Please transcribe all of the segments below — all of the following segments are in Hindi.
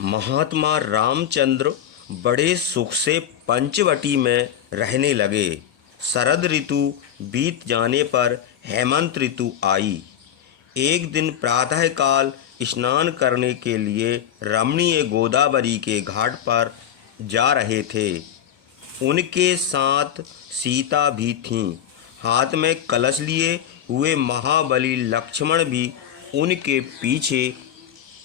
महात्मा रामचंद्र बड़े सुख से पंचवटी में रहने लगे। शरद ऋतु बीत जाने पर हेमंत ऋतु आई। एक दिन प्रातःकाल स्नान करने के लिए रमणीय गोदावरी के घाट पर जा रहे थे। उनके साथ सीता भी थीं। हाथ में कलश लिए हुए महाबली लक्ष्मण भी उनके पीछे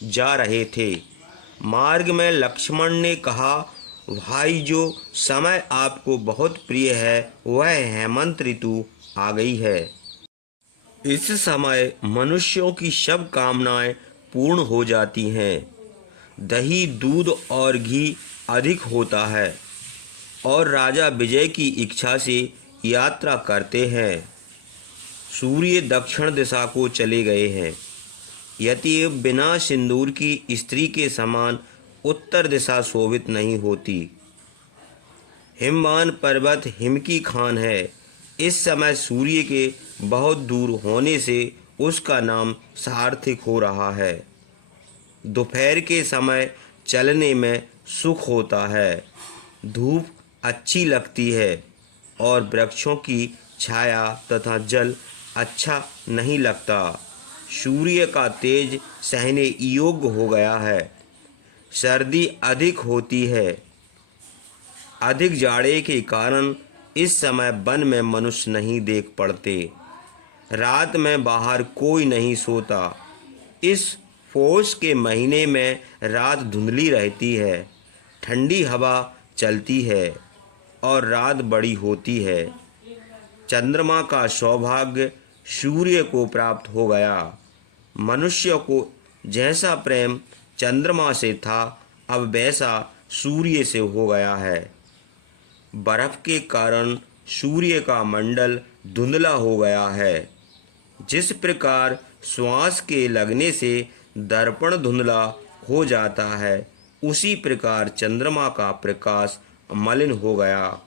जा रहे थे। मार्ग में लक्ष्मण ने कहा, भाई, जो समय आपको बहुत प्रिय है वह हेमंत ऋतु आ गई है। इस समय मनुष्यों की सब कामनाएं पूर्ण हो जाती हैं। दही, दूध और घी अधिक होता है और राजा विजय की इच्छा से यात्रा करते हैं। सूर्य दक्षिण दिशा को चले गए हैं। यति बिना सिंदूर की स्त्री के समान उत्तर दिशा शोभित नहीं होती। हिमवान पर्वत हिम की खान है। इस समय सूर्य के बहुत दूर होने से उसका नाम सार्थक हो रहा है। दोपहर के समय चलने में सुख होता है। धूप अच्छी लगती है और वृक्षों की छाया तथा जल अच्छा नहीं लगता। सूर्य का तेज सहने योग्य हो गया है। सर्दी अधिक होती है। अधिक जाड़े के कारण इस समय वन में मनुष्य नहीं देख पड़ते। रात में बाहर कोई नहीं सोता। इस पौष के महीने में रात धुंधली रहती है। ठंडी हवा चलती है और रात बड़ी होती है। चंद्रमा का सौभाग्य सूर्य को प्राप्त हो गया। मनुष्य को जैसा प्रेम चंद्रमा से था, अब वैसा सूर्य से हो गया है। बर्फ के कारण सूर्य का मंडल धुंधला हो गया है। जिस प्रकार श्वास के लगने से दर्पण धुंधला हो जाता है, उसी प्रकार चंद्रमा का प्रकाश मलिन हो गया।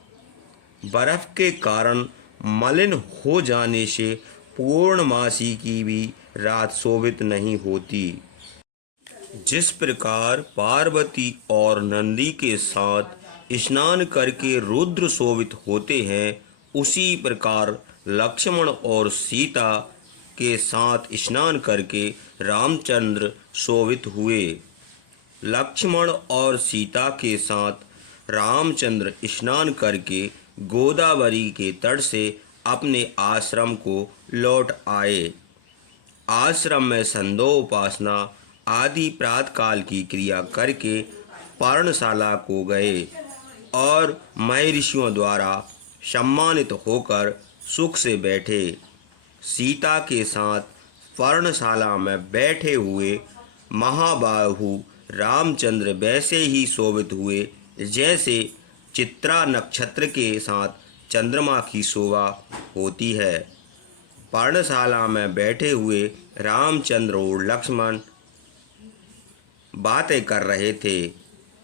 बर्फ के कारण मलिन हो जाने से पूर्णमासी की भी रात शोभित नहीं होती। जिस प्रकार पार्वती और नंदी के साथ स्नान करके रुद्र शोभित होते हैं, उसी प्रकार लक्ष्मण और सीता के साथ स्नान करके रामचंद्र शोभित हुए। लक्ष्मण और सीता के साथ रामचंद्र स्नान करके गोदावरी के तट से अपने आश्रम को लौट आए। आश्रम में संध्योपासना आदि प्रातःकाल की क्रिया करके पर्णशाला को गए और महर्षियों द्वारा सम्मानित होकर सुख से बैठे। सीता के साथ पर्णशाला में बैठे हुए महाबाहु रामचंद्र वैसे ही शोभित हुए जैसे चित्रा नक्षत्र के साथ चंद्रमा की शोभा होती है। पर्णशाला में बैठे हुए रामचंद्र और लक्ष्मण बातें कर रहे थे।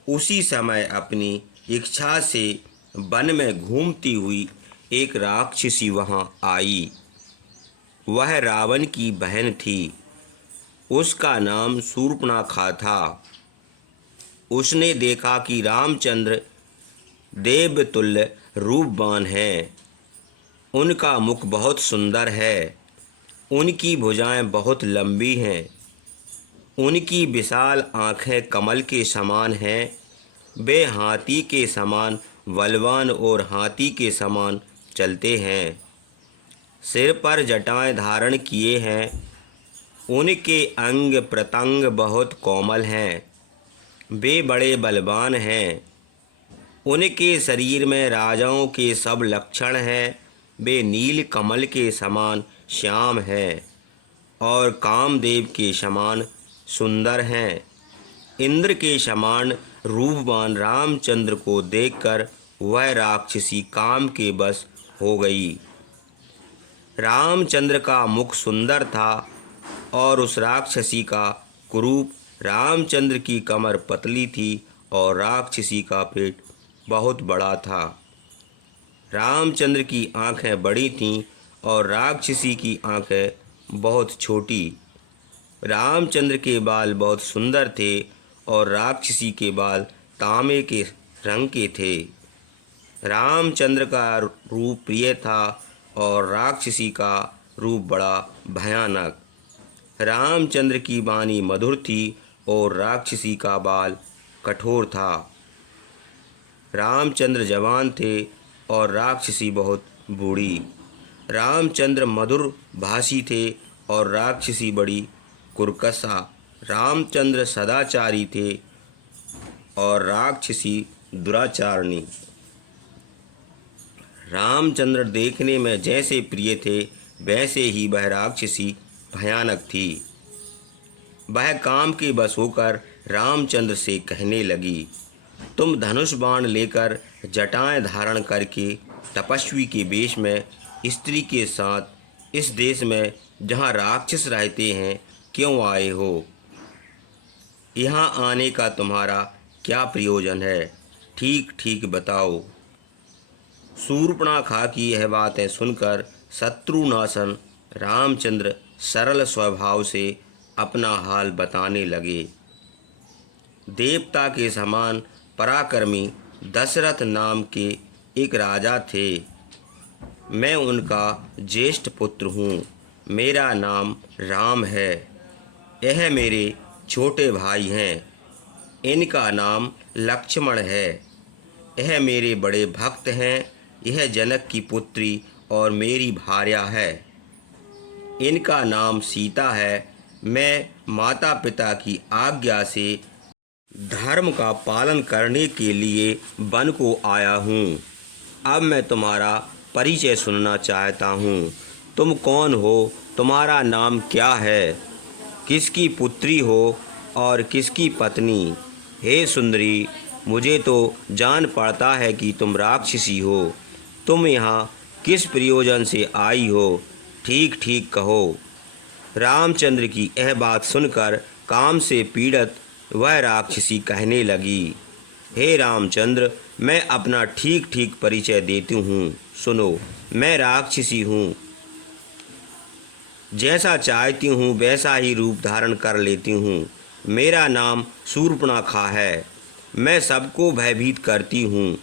उसी समय अपनी इच्छा से वन में घूमती हुई एक राक्षसी वहां आई। वह रावण की बहन थी। उसका नाम शूर्पणखा था। उसने देखा कि रामचंद्र देवतुल्य रूपवान हैं। उनका मुख बहुत सुंदर है। उनकी भुजाएं बहुत लंबी हैं। उनकी विशाल आँखें कमल के समान हैं। वे हाथी के समान बलवान और हाथी के समान चलते हैं। सिर पर जटाएं धारण किए हैं। उनके अंग प्रत्यंग बहुत कोमल हैं। वे बड़े बलवान हैं। उनके शरीर में राजाओं के सब लक्षण हैं। वे नील कमल के समान श्याम हैं और कामदेव के समान सुंदर हैं। इंद्र के समान रूपवान रामचंद्र को देखकर वह राक्षसी काम के बस हो गई। रामचंद्र का मुख सुंदर था और उस राक्षसी का कुरूप। रामचंद्र की कमर पतली थी और राक्षसी का पेट बहुत बड़ा था। रामचंद्र की आंखें बड़ी थीं और राक्षसी की आंखें बहुत छोटी। रामचंद्र के बाल बहुत सुंदर थे और राक्षसी के बाल तांबे के रंग के थे। रामचंद्र का रूप प्रिय था और राक्षसी का रूप बड़ा भयानक। रामचंद्र की वाणी मधुर थी और राक्षसी का बाल कठोर था। रामचंद्र जवान थे और राक्षसी बहुत बूढ़ी। रामचंद्र मधुर भाषी थे और राक्षसी बड़ी कुर्कशा। रामचंद्र सदाचारी थे और राक्षसी दुराचारणी। रामचंद्र देखने में जैसे प्रिय थे वैसे ही वह राक्षसी भयानक थी। वह काम के बस होकर रामचंद्र से कहने लगी, तुम धनुष बाण लेकर जटाएं धारण करके तपस्वी के वेश में स्त्री के साथ इस देश में जहाँ राक्षस रहते हैं क्यों आए हो? यहाँ आने का तुम्हारा क्या प्रयोजन है? ठीक ठीक बताओ। शूर्पणखा की यह बातें सुनकर शत्रुनाशन रामचंद्र सरल स्वभाव से अपना हाल बताने लगे। देवता के समान पराक्रमी दशरथ नाम के एक राजा थे। मैं उनका ज्येष्ठ पुत्र हूँ। मेरा नाम राम है। यह मेरे छोटे भाई हैं। इनका नाम लक्ष्मण है। यह मेरे बड़े भक्त हैं। यह जनक की पुत्री और मेरी भार्या है। इनका नाम सीता है। मैं माता पिता की आज्ञा से धर्म का पालन करने के लिए वन को आया हूँ। अब मैं तुम्हारा परिचय सुनना चाहता हूँ। तुम कौन हो? तुम्हारा नाम क्या है? किसकी पुत्री हो और किसकी पत्नी? हे सुंदरी, मुझे तो जान पड़ता है कि तुम राक्षसी हो। तुम यहाँ किस प्रयोजन से आई हो? ठीक ठीक कहो। रामचंद्र की यह बात सुनकर काम से पीड़ित वह राक्षसी कहने लगी, हे रामचंद्र, मैं अपना ठीक ठीक परिचय देती हूँ। सुनो, मैं राक्षसी हूँ। जैसा चाहती हूँ वैसा ही रूप धारण कर लेती हूँ। मेरा नाम शूर्पणखा है। मैं सबको भयभीत करती हूँ।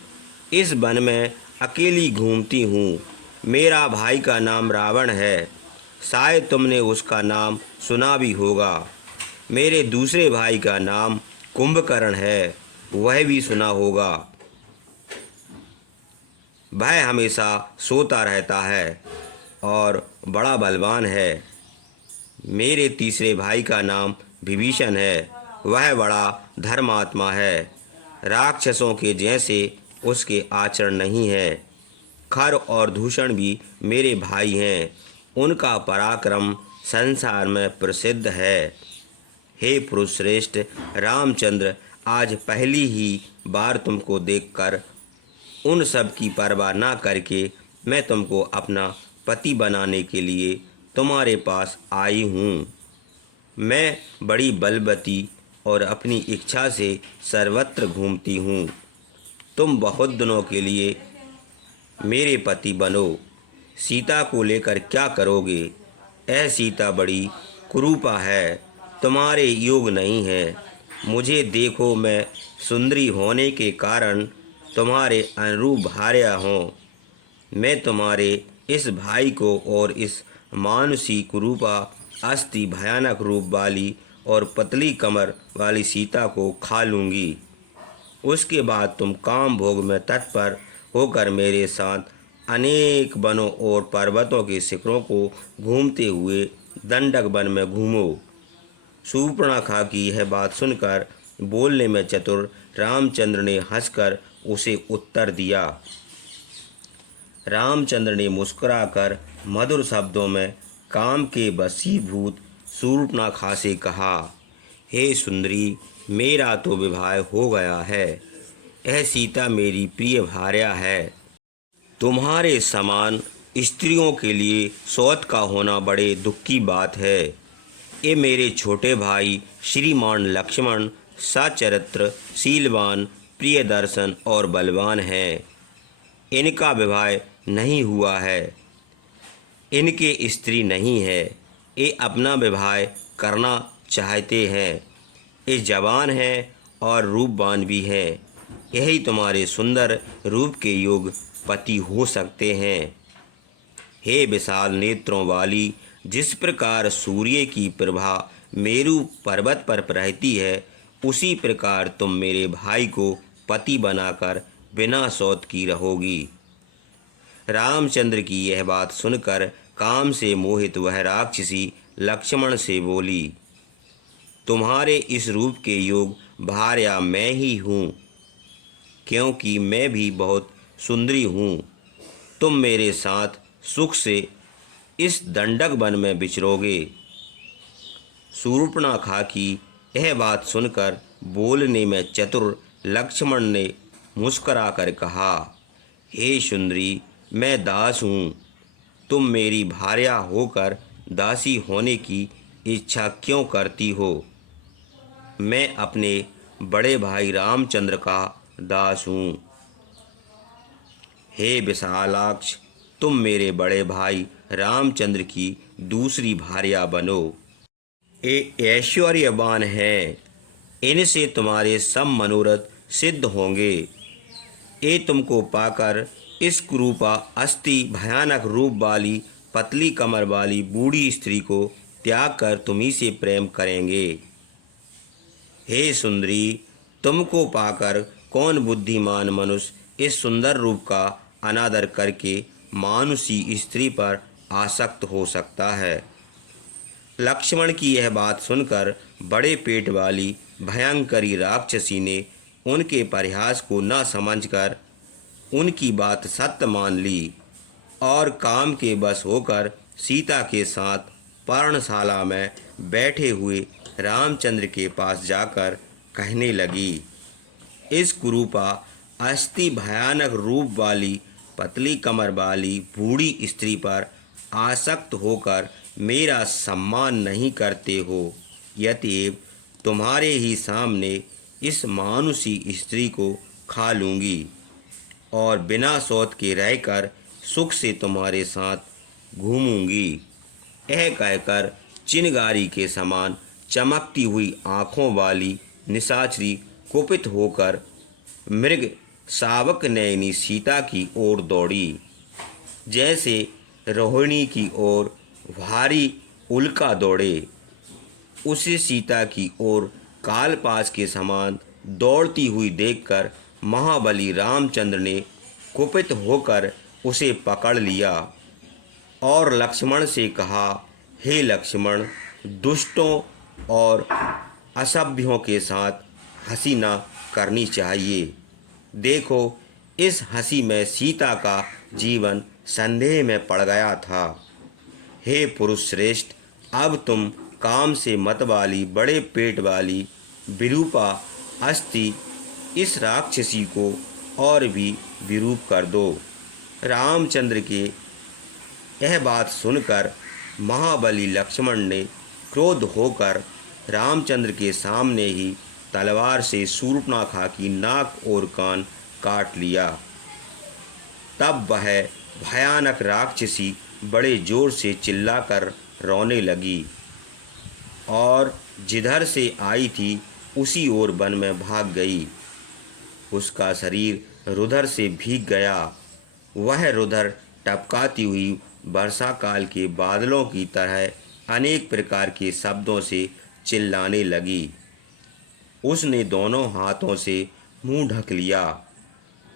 इस वन में अकेली घूमती हूँ। मेरा भाई का नाम रावण है। शायद तुमने उसका नाम सुना भी होगा। मेरे दूसरे भाई का नाम कुंभकर्ण है। वह भी सुना होगा। वह हमेशा सोता रहता है और बड़ा बलवान है। मेरे तीसरे भाई का नाम विभीषण है। वह बड़ा धर्मात्मा है। राक्षसों के जैसे उसके आचरण नहीं है। खर और दूषण भी मेरे भाई हैं। उनका पराक्रम संसार में प्रसिद्ध है। हे पुरुष श्रेष्ठ रामचंद्र, आज पहली ही बार तुमको देखकर उन सब की परवाह ना करके मैं तुमको अपना पति बनाने के लिए तुम्हारे पास आई हूँ। मैं बड़ी बलवती और अपनी इच्छा से सर्वत्र घूमती हूँ। तुम बहुत दिनों के लिए मेरे पति बनो। सीता को लेकर क्या करोगे? यह सीता बड़ी कुरूपा है। तुम्हारे योग नहीं है। मुझे देखो, मैं सुंदरी होने के कारण तुम्हारे अनुरूप भार्या हूँ। मैं तुम्हारे इस भाई को और इस मानुषी कुरूपा अस्थि भयानक रूप वाली और पतली कमर वाली सीता को खा लूँगी। उसके बाद तुम काम भोग में तत्पर होकर मेरे साथ अनेक वनों और पर्वतों के शिखरों को घूमते हुए दंडक वन में घूमो। शूर्पणखा की यह बात सुनकर बोलने में चतुर रामचंद्र ने हंसकर उसे उत्तर दिया। रामचंद्र ने मुस्कुराकर मधुर शब्दों में काम के वशीभूत शूर्पणखा से कहा, हे सुंदरी, मेरा तो विवाह हो गया है। यह सीता मेरी प्रिय भार्या है। तुम्हारे समान स्त्रियों के लिए सौत का होना बड़े दुख की बात है। ये मेरे छोटे भाई श्रीमान लक्ष्मण सचरित्र, शीलवान, प्रियदर्शन और बलवान हैं। इनका विवाह नहीं हुआ है। इनके स्त्री नहीं है। ये अपना विवाह करना चाहते हैं। ये जवान है और रूपवान भी है। यही तुम्हारे सुंदर रूप के योग पति हो सकते हैं। हे विशाल नेत्रों वाली, जिस प्रकार सूर्य की प्रभा मेरु पर्वत पर रहती है, उसी प्रकार तुम मेरे भाई को पति बनाकर बिना शौच की रहोगी। रामचंद्र की यह बात सुनकर काम से मोहित वह राक्षसी लक्ष्मण से बोली, तुम्हारे इस रूप के योग भार्या मैं ही हूँ, क्योंकि मैं भी बहुत सुंदरी हूँ। तुम मेरे साथ सुख से इस दंडक वन में विचरोगे। शूर्पणखा की यह बात सुनकर बोलने में चतुर लक्ष्मण ने मुस्कराकर कहा, हे सुंदरी, मैं दास हूँ। तुम मेरी भार्या होकर दासी होने की इच्छा क्यों करती हो? मैं अपने बड़े भाई रामचंद्र का दास हूँ। हे विशालाक्ष, तुम मेरे बड़े भाई रामचंद्र की दूसरी भार्या बनो। ये ऐश्वर्यवान है, इनसे तुम्हारे सब मनोरथ सिद्ध होंगे। ये तुमको पाकर इस कुरूपा अस्थि भयानक रूप वाली पतली कमर वाली बूढ़ी स्त्री को त्याग कर तुम्ही से प्रेम करेंगे। हे सुंदरी, तुमको पाकर कौन बुद्धिमान मनुष्य इस सुंदर रूप का अनादर करके मानुषी स्त्री पर आसक्त हो सकता है? लक्ष्मण की यह बात सुनकर बड़े पेट वाली भयंकरी राक्षसी ने उनके परिहास को न समझकर उनकी बात सत्य मान ली और काम के बस होकर सीता के साथ पर्णशाला में बैठे हुए रामचंद्र के पास जाकर कहने लगी, इस कुरूपा अस्थि भयानक रूप वाली पतली कमर वाली बूढ़ी स्त्री पर आसक्त होकर मेरा सम्मान नहीं करते हो, यतएव तुम्हारे ही सामने इस मानुषी स्त्री को खा लूँगी और बिना शौच के रहकर सुख से तुम्हारे साथ घूमूंगी। यह कहकर चिनगारी के समान चमकती हुई आँखों वाली निशाचरी कुपित होकर मृग शावक नयनी सीता की ओर दौड़ी। जैसे रोहिणी की ओर भारी उल्का दौड़े, उसे सीता की ओर कालपाश के समान दौड़ती हुई देखकर महाबली रामचंद्र ने कुपित होकर उसे पकड़ लिया और लक्ष्मण से कहा, हे लक्ष्मण, दुष्टों और असभ्यों के साथ हंसी न करनी चाहिए। देखो, इस हंसी में सीता का जीवन संदेह में पड़ गया था। हे पुरुष श्रेष्ठ, अब तुम काम से मत वाली बड़े पेट वाली विरूपा अस्थि इस राक्षसी को और भी विरूप कर दो। रामचंद्र के यह बात सुनकर महाबली लक्ष्मण ने क्रोध होकर रामचंद्र के सामने ही तलवार से शूर्पणखा की नाक और कान काट लिया। तब वह भयानक राक्षसी बड़े जोर से चिल्लाकर रोने लगी और जिधर से आई थी उसी ओर वन में भाग गई। उसका शरीर रुधिर से भीग गया। वह रुधिर टपकाती हुई वर्षा काल के बादलों की तरह अनेक प्रकार के शब्दों से चिल्लाने लगी। उसने दोनों हाथों से मुंह ढक लिया।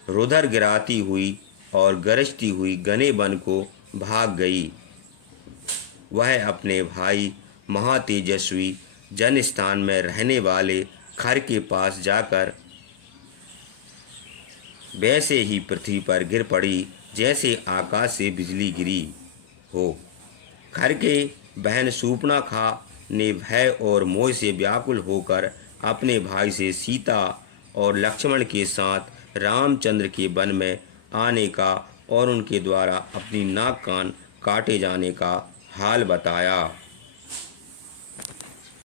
रुधिर गिराती हुई और गरजती हुई घने वन को भाग गई। वह अपने भाई महातेजस्वी जनस्थान में रहने वाले खर के पास जाकर वैसे ही पृथ्वी पर गिर पड़ी जैसे आकाश से बिजली गिरी हो। खर के बहन शूर्पणखा ने भय और मोह से व्याकुल होकर अपने भाई से सीता और लक्ष्मण के साथ रामचंद्र के वन में आने का और उनके द्वारा अपनी नाक कान काटे जाने का हाल बताया।